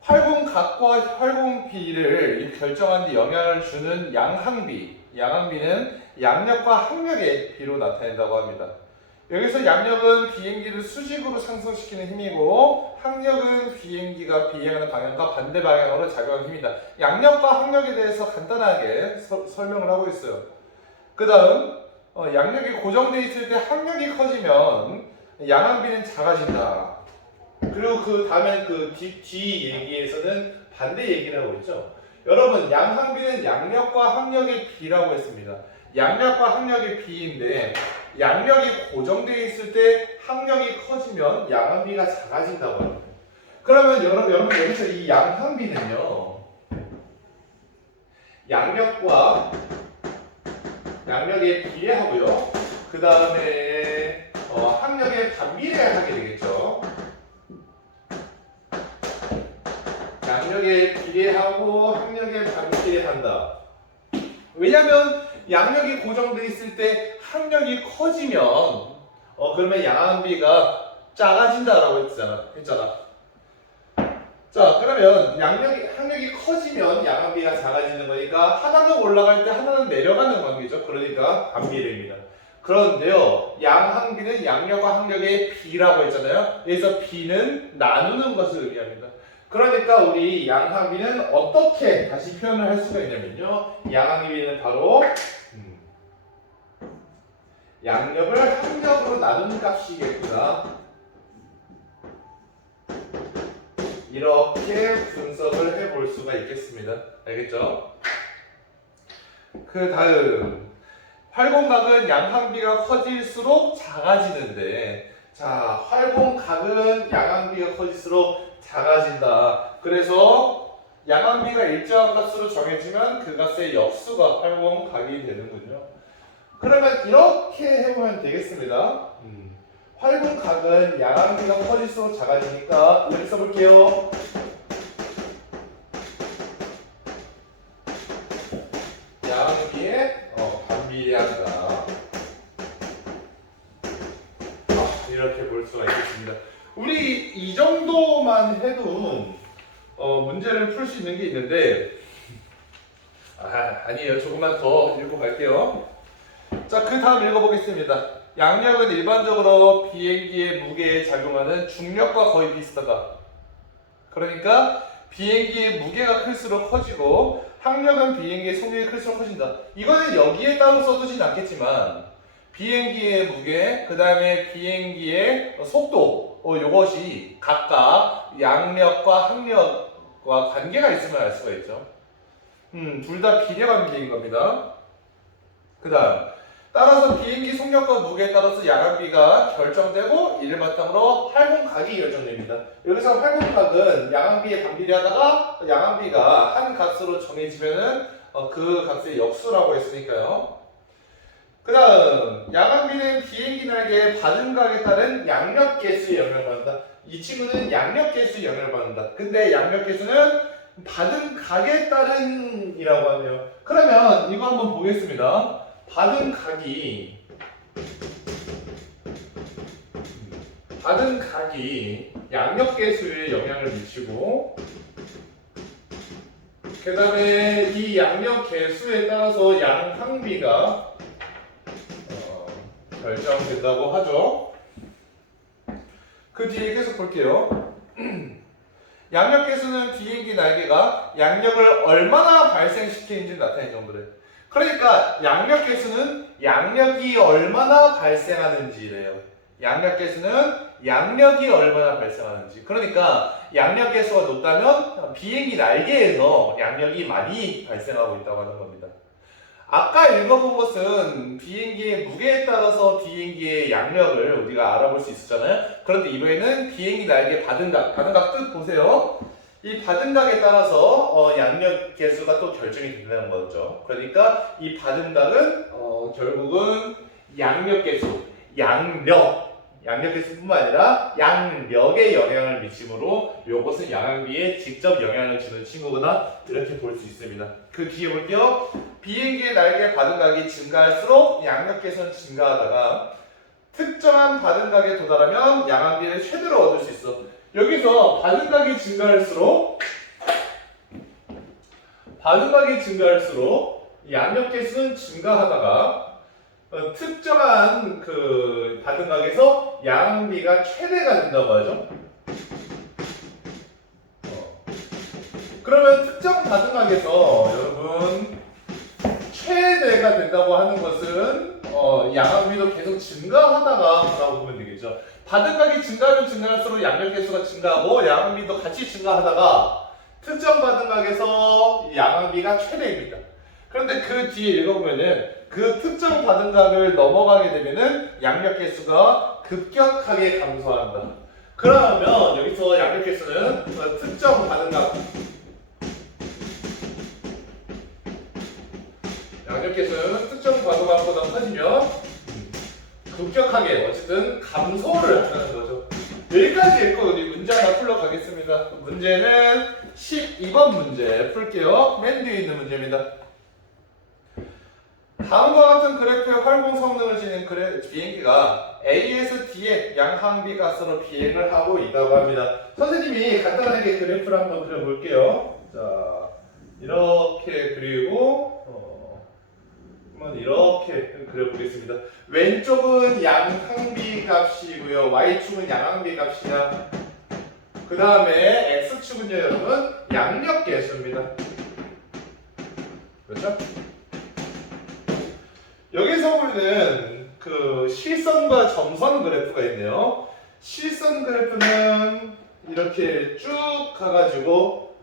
활공각과 활공비를 결정한 데 영향을 주는 양항비는 양력과 항력의 비로 나타낸다고 합니다. 여기서 양력은 비행기를 수직으로 상승시키는 힘이고 항력은 비행기가 비행하는 방향과 반대 방향으로 작용하는 힘이다. 양력과 항력에 대해서 간단하게 설명을 하고 있어요. 그 다음 양력이 고정되어 있을 때 항력이 커지면 양항비는 작아진다. 그리고 그 다음에 그 뒤 얘기에서는 반대 얘기를 하고 있죠. 여러분 양항비는 양력과 항력의 비라고 했습니다. 양력과 항력의 비인데 양력이 고정되어 있을 때 항력이 커지면 양항비가 작아진다고 합니다. 그러면 여러분 여기서 이 양항비는요 양력에 비례하고요. 그 다음에 항력에 반비례하게 되겠죠. 양력에 비례하고 항력에 반비례한다. 왜냐하면 양력이 고정되어 있을 때 항력이 커지면 그러면 양항비가 작아진다라고 했잖아. 자, 그러면 항력이 커지면 양항비가 작아지는 거니까 하나는 올라갈 때 하나는 내려가는 관계죠. 그러니까 반비례입니다. 그런데요, 양항비는 양력과 항력의 비라고 했잖아요. 그래서 비는 나누는 것을 의미합니다. 그러니까 우리 양항비는 어떻게 다시 표현을 할 수가 있냐면요. 양항비는 바로 양력을 항력으로 나누는 값이겠구나. 이렇게 분석을 해볼 수가 있겠습니다. 알겠죠? 그 다음 활공각은 양항비가 커질수록 작아지는데 자, 활공각은 양항비가 커질수록 작아진다. 그래서 양항비가 일정한 값으로 정해지면 그 값의 역수가 활공각이 되는군요. 그러면 이렇게 해보면 되겠습니다. 활공각은 양항비가 커질수록 작아지니까 여기 써볼게요. 양항비에 반비례한다. 이렇게 볼 수가 있겠습니다. 우리 이 정도만 해도 문제를 풀 수 있는 게 있는데 아니에요. 조금만 더 읽어갈게요. 자, 그 다음 읽어보겠습니다. 양력은 일반적으로 비행기의 무게에 작용하는 중력과 거의 비슷하다. 그러니까 비행기의 무게가 클수록 커지고 항력은 비행기의 속력이 클수록 커진다. 이거는 여기에 따로 써두진 않겠지만 비행기의 무게, 그 다음에 비행기의 속도 이것이 각각 양력과 항력과 관계가 있음을 알 수가 있죠. 둘 다 비례관계인 겁니다. 그 다음 따라서 비행기 속력과 무게에 따라서 양항비가 결정되고 이를 바탕으로 활공각이 결정됩니다. 여기서 활공각은 양항비에 반비례하다가 양항비가 한 값으로 정해지면은 그 값의 역수라고 했으니까요. 그 다음 양항비는 비행기 날개의 받음각에 따른 양력 개수에 영향을 받는다. 이 친구는 양력 개수에 영향을 받는다. 근데 양력 개수는 받음각에 따른이라고 하네요. 그러면 이거 한번 보겠습니다. 받음각이 양력 개수에 영향을 미치고 그 다음에 이 양력 개수에 따라서 양항비가 결정된다고 하죠. 그 뒤에 계속 볼게요. 양력 개수는 비행기 날개가 양력을 얼마나 발생시키는지 나타내는 정도래. 그러니까 양력 개수는 양력이 얼마나 발생하는지래요. 양력 개수는 양력이 얼마나 발생하는지. 그러니까 양력 개수가 높다면 비행기 날개에서 양력이 많이 발생하고 있다고 하는 겁니다. 아까 읽어본 것은 비행기의 무게에 따라서 비행기의 양력을 우리가 알아볼 수 있었잖아요. 그런데 이번에는 비행기 날개 받음각 뜻 보세요. 이 받은 각에 따라서 양력 개수가 또 결정이 된다는 거죠. 그러니까 이 받은 각은 결국은 양력 개수, 양력 개수뿐만 아니라 양력에 영향을 미치므로 이것은 양항비에 직접 영향을 주는 친구구나 이렇게 볼 수 있습니다. 그 뒤에 볼게요. 비행기의 날개 받은 각이 증가할수록 양력 개수는 증가하다가 특정한 받은 각에 도달하면 양항비를 최대로 얻을 수 있어. 여기서 받은 각이 증가할수록 양력 개수는 증가하다가 특정한 그 받은 각에서 양항비가 최대가 된다고 하죠. 그러면 특정 받은 각에서 여러분 최대가 된다고 하는 것은 양항비도 계속 증가하다가 라고 보면 되겠죠. 받은 각이 증가하면 증가할수록 양력 개수가 증가하고 양항비도 같이 증가하다가 특정 받은 각에서 양항비가 최대입니다. 그런데 그 뒤에 읽어보면은 그 특정 받은 각을 넘어가게 되면은 양력 개수가 급격하게 감소한다. 그러면 여기서 양력 개수는 특정 받은 각 양력 개수는 특정 받은 각보다 커지면 급격하게 어쨌든 감소를 하는 거죠. 여기까지 읽고 우리 문제 하나 풀러 가겠습니다. 문제는 12번 문제 풀게요. 맨 뒤에 있는 문제입니다. 다음과 같은 그래프의 활공 성능을 지닌 비행기가 A에서 D에 양항비 가스로 비행을 하고 있다고 합니다. 선생님이 간단하게 그래프를 한번 그려볼게요. 자, 이렇게 그리고 한번 이렇게 그려보겠습니다. 왼쪽은 양항비 값이고요. Y축은 양항비 값이야. 그 다음에 X축은요, 여러분 양력 개수입니다. 그렇죠? 여기서 보이는 그 실선과 점선 그래프가 있네요. 실선 그래프는 이렇게 쭉 가가지고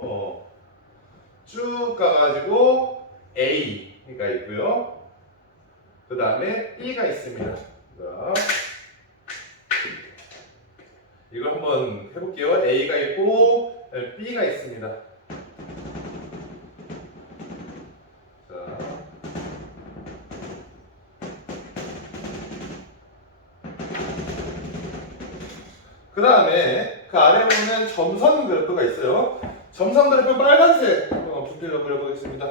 A가 있고요. 그 다음에 E가 있습니다. 자, 이걸 한번 해볼게요. A가 있고 B가 있습니다. 그 다음에 그 아래 보면 점선 그래프가 있어요. 점선 그래프 빨간색 분필로 그려보겠습니다.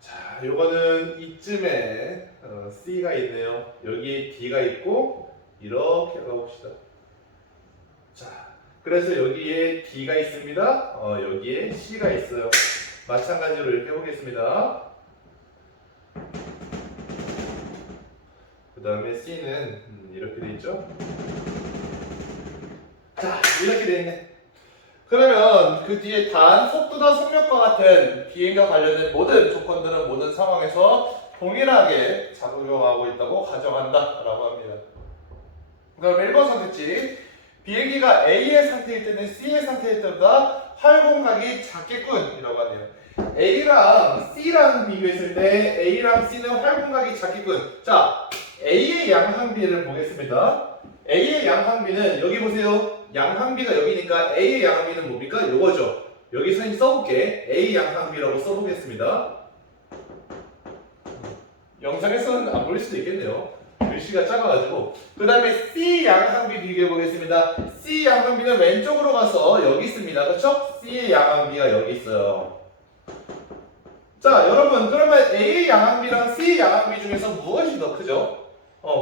자, 요거는 이쯤에 C가 있네요. 여기에 D가 있고 이렇게 가봅시다. 자, 그래서 여기에 D가 있습니다. 여기에 C가 있어요. 마찬가지로 이렇게 해보겠습니다. 그 다음에 C는 이렇게 돼 있죠. 자, 이렇게 돼 있네. 그러면 그 뒤에 단, 속도나 속력과 같은 비행과 관련된 모든 조건들은 모든 상황에서 동일하게 작용하고 있다고 가정한다 라고 합니다. 그럼 1번 선택지, 비행기가 A의 상태일 때는 C의 상태일 때보다 활공각이 작겠군 이라고 하네요. A랑 C랑 비교했을 때 A랑 C는 활공각이 작겠군. 자, A의 양항비를 보겠습니다. A의 양항비는 여기 보세요. 양항비가 여기니까 A의 양항비는 뭡니까? 요거죠. 여기 선생님 써볼게. A 양항비라고 써보겠습니다. 영상에서는 안 보일 수도 있겠네요. 글씨가 작아가지고. 그 다음에 C 양항비 비교해보겠습니다. C 양항비는 왼쪽으로 가서 여기 있습니다. 그렇죠? C의 양항비가 여기 있어요. 자, 여러분 그러면 A의 양항비랑 C의 양항비 중에서 무엇이 더 크죠?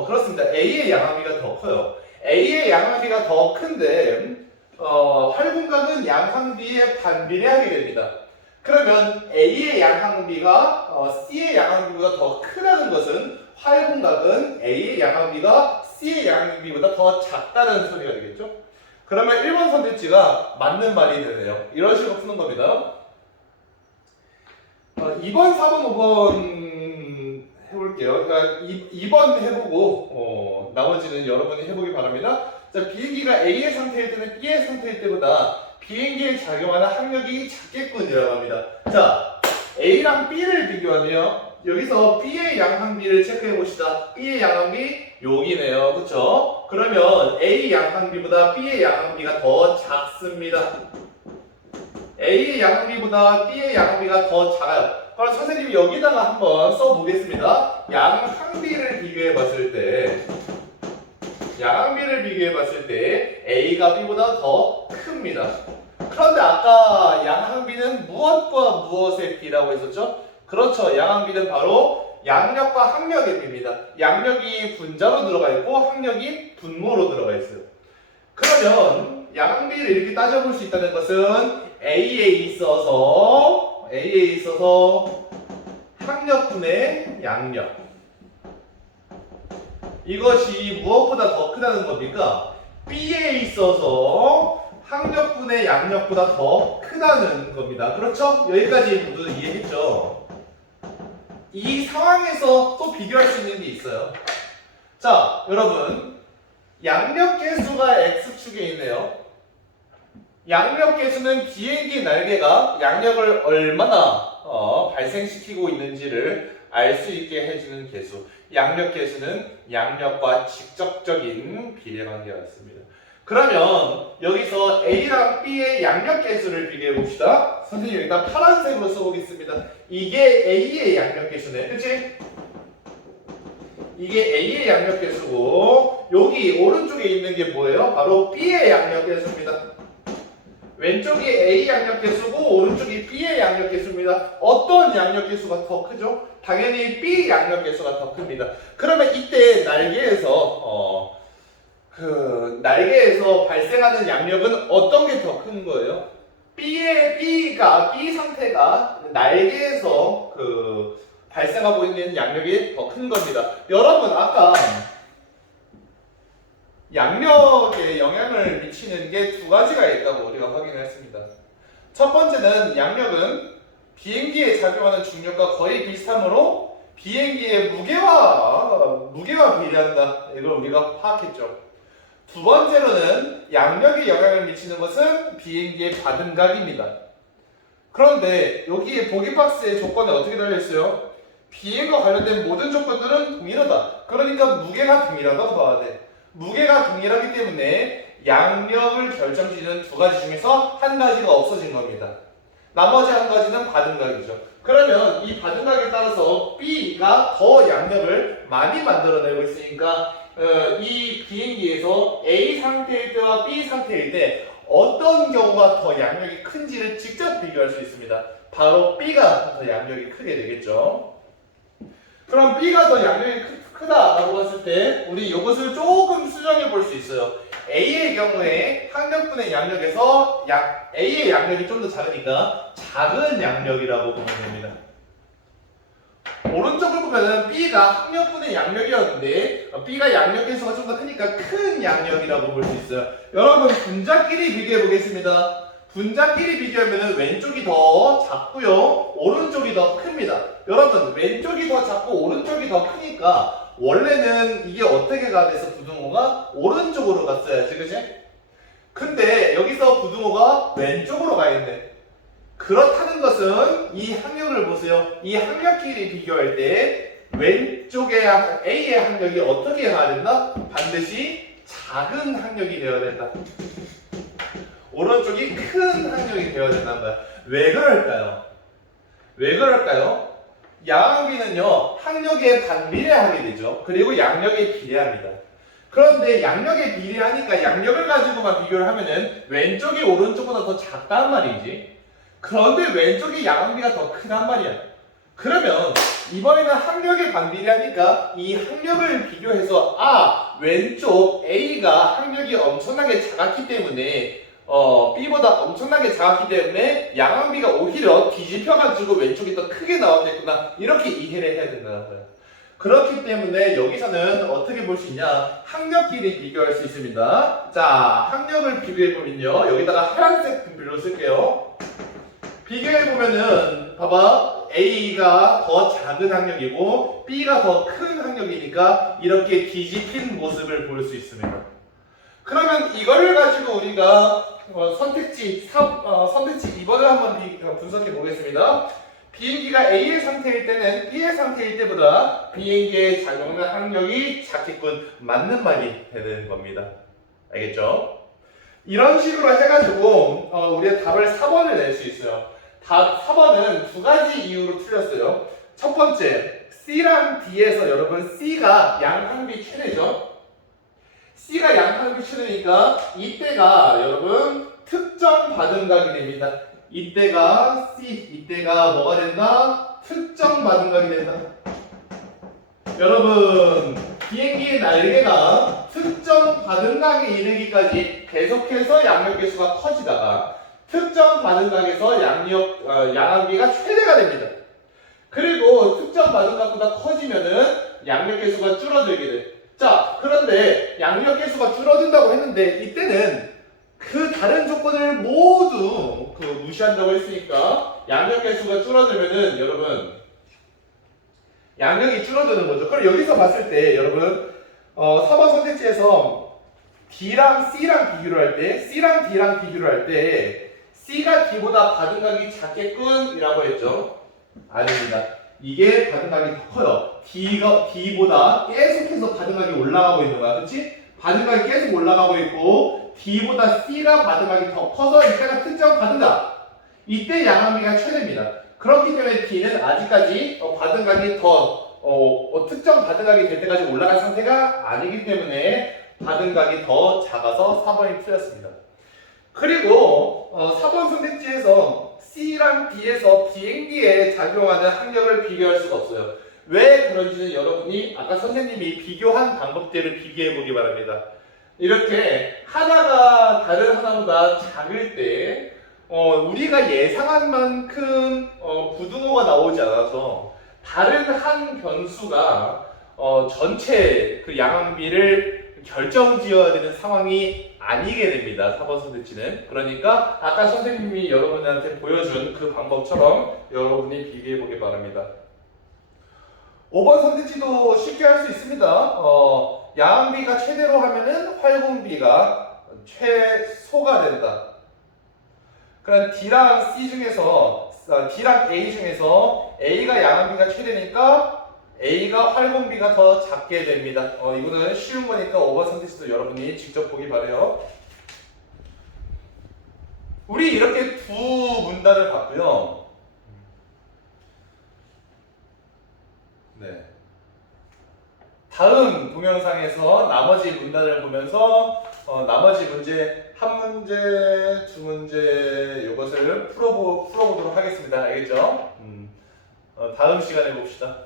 그렇습니다. A의 양항비가 더 커요. A의 양항비가 더 큰데 활공각은 양항비에 반비례하게 됩니다. 그러면 A의 양항비가 C의 양항비보다 더 크다는 것은 활공각은 A의 양항비가 C의 양항비보다 더 작다는 소리가 되겠죠? 그러면 1번 선택지가 맞는 말이 되네요. 이런 식으로 푸는 겁니다. 2번, 4번, 5번 해볼게요. 그러니까 2번 해보고 나머지는 여러분이 해보기 바랍니다. 자, 비행기가 A의 상태일 때는 B의 상태일 때보다 비행기에 작용하는 항력이 작겠군이라고 합니다. 자, A랑 B를 비교하면 여기서 B의 양항비를 체크해 봅시다. B의 양항비 여기네요. 그쵸? 그러면 A 양항비보다 B의 양항비가 더 작습니다. A의 양항비보다 B의 양항비가 더 작아요. 그럼 선생님이 여기다가 한번 써보겠습니다. 양항비를 비교해 봤을 때 A가 B보다 더 큽니다. 그런데 아까 양항비는 무엇과 무엇의 비라고 했었죠? 그렇죠. 양항비는 바로 양력과 항력의 비입니다. 양력이 분자로 들어가 있고 항력이 분모로 들어가 있어요. 그러면 양항비를 이렇게 따져볼 수 있다는 것은 A에 있어서 항력분의 양력, 이것이 무엇보다 더 크다는 겁니까? B에 있어서 항력분의 양력보다 더 크다는 겁니다. 그렇죠? 여기까지 모두 이해했죠? 이 상황에서 또 비교할 수 있는 게 있어요. 자, 여러분, 양력 계수가 X축에 있네요. 양력 계수는 비행기 날개가 양력을 얼마나 발생시키고 있는지를 알 수 있게 해주는 계수. 양력 계수는 양력과 직접적인 비례관계가 있습니다. 그러면 여기서 A랑 B의 양력 계수를 비교해 봅시다. 선생님 여기다 파란색으로 써보겠습니다. 이게 A의 양력 계수네, 그치? 이게 A의 양력 계수고 여기 오른쪽에 있는 게 뭐예요? 바로 B의 양력 계수입니다. 왼쪽이 A 양력 계수고 오른쪽이 B의 양력 계수입니다. 어떤 양력 계수가 더 크죠? 당연히 B 양력 계수가 더 큽니다. 그러면 이때 날개에서 날개에서 발생하는 양력은 어떤 게 더 큰 거예요? B 상태가 날개에서 발생하고 있는 양력이 더 큰 겁니다. 여러분 아까 양력에 영향을 미치는 게 두 가지가 있다고 우리가 확인을 했습니다. 첫 번째는 양력은 비행기에 작용하는 중력과 거의 비슷하므로 비행기의 무게와 비례한다. 이걸 우리가 파악했죠. 두 번째로는 양력에 영향을 미치는 것은 비행기의 받음각입니다. 그런데 여기에 보기 박스의 조건에 어떻게 달려있어요? 비행과 관련된 모든 조건들은 동일하다. 그러니까 무게가 동일하다고 봐야 돼. 무게가 동일하기 때문에 양력을 결정짓는 두 가지 중에서 한 가지가 없어진 겁니다. 나머지 한 가지는 받음각이죠. 그러면 이 받음각에 따라서 B가 더 양력을 많이 만들어내고 있으니까 이 비행기에서 A 상태일 때와 B 상태일 때 어떤 경우가 더 양력이 큰지를 직접 비교할 수 있습니다. 바로 B가 더 양력이 크게 되겠죠. 그럼 B가 더 양력이 크다라고 봤을 때 우리 이것을 조금 수정해 볼 수 있어요. A의 경우에 항력분의 양력에서 A의 양력이 좀 더 작으니까 작은 양력이라고 보면 됩니다. 오른쪽을 보면은 B가 항력분의 양력이었는데 B가 양력 계수가 좀 더 크니까 큰 양력이라고 볼 수 있어요. 여러분 분자끼리 비교해 보겠습니다. 분자끼리 비교하면 왼쪽이 더 작고요 오른쪽이 더 큽니다. 여러분 왼쪽이 더 작고 오른쪽이 더 크니까 원래는 이게 어떻게 가돼서 부등호가 오른쪽으로 갔어야지, 그치? 근데 여기서 부등호가 왼쪽으로 가 있네. 그렇다는 것은 이 항력을 보세요. 이 항력끼리 비교할 때 왼쪽의 A의 항력이 어떻게 해야 된다? 반드시 작은 항력이 되어야 된다. 오른쪽이 큰 항력이 되어야 된다는 거야. 왜 그럴까요? 양항비는요 항력에 반비례하게 되죠. 그리고 양력에 비례합니다. 그런데 양력에 비례하니까 양력을 가지고만 비교를 하면은 왼쪽이 오른쪽보다 더 작단 말이지. 그런데 왼쪽이 양항비가 더 크단 말이야. 그러면 이번에는 항력에 반비례하니까 이 항력을 비교해서 왼쪽 A가 항력이 엄청나게 작았기 때문에 B보다 엄청나게 작았기 때문에 양항비가 오히려 뒤집혀가지고 왼쪽이 더 크게 나왔겠구나, 이렇게 이해를 해야 된다는 거예요. 그렇기 때문에 여기서는 어떻게 볼 수 있냐, 항력끼리 비교할 수 있습니다. 자, 항력을 비교해보면요, 여기다가 하얀색 분필로 쓸게요. 비교해보면은 봐봐, A가 더 작은 항력이고 B가 더 큰 항력이니까 이렇게 뒤집힌 모습을 볼 수 있습니다. 그러면 이거를 가지고 우리가 선택지 2번을 한번 분석해 보겠습니다. 비행기가 A의 상태일 때는 B의 상태일 때보다 비행기에 작용하는 항력이 작겠군. 맞는 말이 되는 겁니다. 알겠죠? 이런 식으로 해가지고 우리가 답을 4번을 낼 수 있어요. 답 4번은 두 가지 이유로 틀렸어요. 첫 번째, C랑 D에서 여러분 C가 양항비 최대죠. C가 양항비 최대니까 이때가 여러분 특정 받음각이 됩니다. 이때가 C, 이때가 뭐가 된다? 특정 받음각이 된다. 여러분 비행기의 날개가 특정 받음각에 이르기까지 계속해서 양력 개수가 커지다가 특정 받음각에서 양항비가 최대가 됩니다. 그리고 특정 받음각보다 커지면은 양력 개수가 줄어들게 돼. 자, 그런데 양력 개수가 줄어든다고 했는데 이때는 그 다른 조건을 모두 무시한다고 했으니까 양력 개수가 줄어들면은 여러분 양력이 줄어드는 거죠. 그럼 여기서 봤을 때 여러분 4번 선택지에서 D랑 C랑 비교를 할 때 C랑 D랑 비교를 할 때 C가 D보다 받음각이 작겠군이라고 했죠. 아닙니다. 이게 받음각이 더 커요. D보다 계속해서 받음각이 올라가고 있는 거야. 그렇지? 받음각이 계속 올라가고 있고 D보다 C가 받음각이 더 커서 이때가 특정 받음각. 이때 양항비가 최대입니다. 그렇기 때문에 D는 아직까지 받음각이 더 특정 받음각이 될 때까지 올라간 상태가 아니기 때문에 받음각이 더 작아서 4번이 틀렸습니다. 그리고 4번 선택지에서 C랑 D에서 비행기에 작용하는 항력을 비교할 수가 없어요. 왜 그런지는 여러분이 아까 선생님이 비교한 방법대로 비교해 보기 바랍니다. 이렇게 하나가 다른 하나보다 작을 때 우리가 예상한 만큼 부등호가 나오지 않아서 다른 한 변수가 전체 그 양항비를 결정지어야 되는 상황이 아니게 됩니다. 4번 선택지는. 그러니까 아까 선생님이 여러분한테 보여준 그 방법처럼 여러분이 비교해 보기 바랍니다. 5번 선택지도 쉽게 할 수 있습니다. 양항비가 최대로 하면은 활분비가 최소가 된다. 그럼 D랑 C 중에서 D랑 A 중에서 A가 양항비가 최대니까 A가 활분비가 더 작게 됩니다. 이거는 쉬운 거니까 5번 선택지도 여러분이 직접 보기 바래요. 우리 이렇게 두 문단을 봤고요. 네. 다음 동영상에서 나머지 문단을 보면서 나머지 문제 한 문제, 두 문제 이것을 풀어보도록 하겠습니다. 알겠죠? 다음 시간에 봅시다.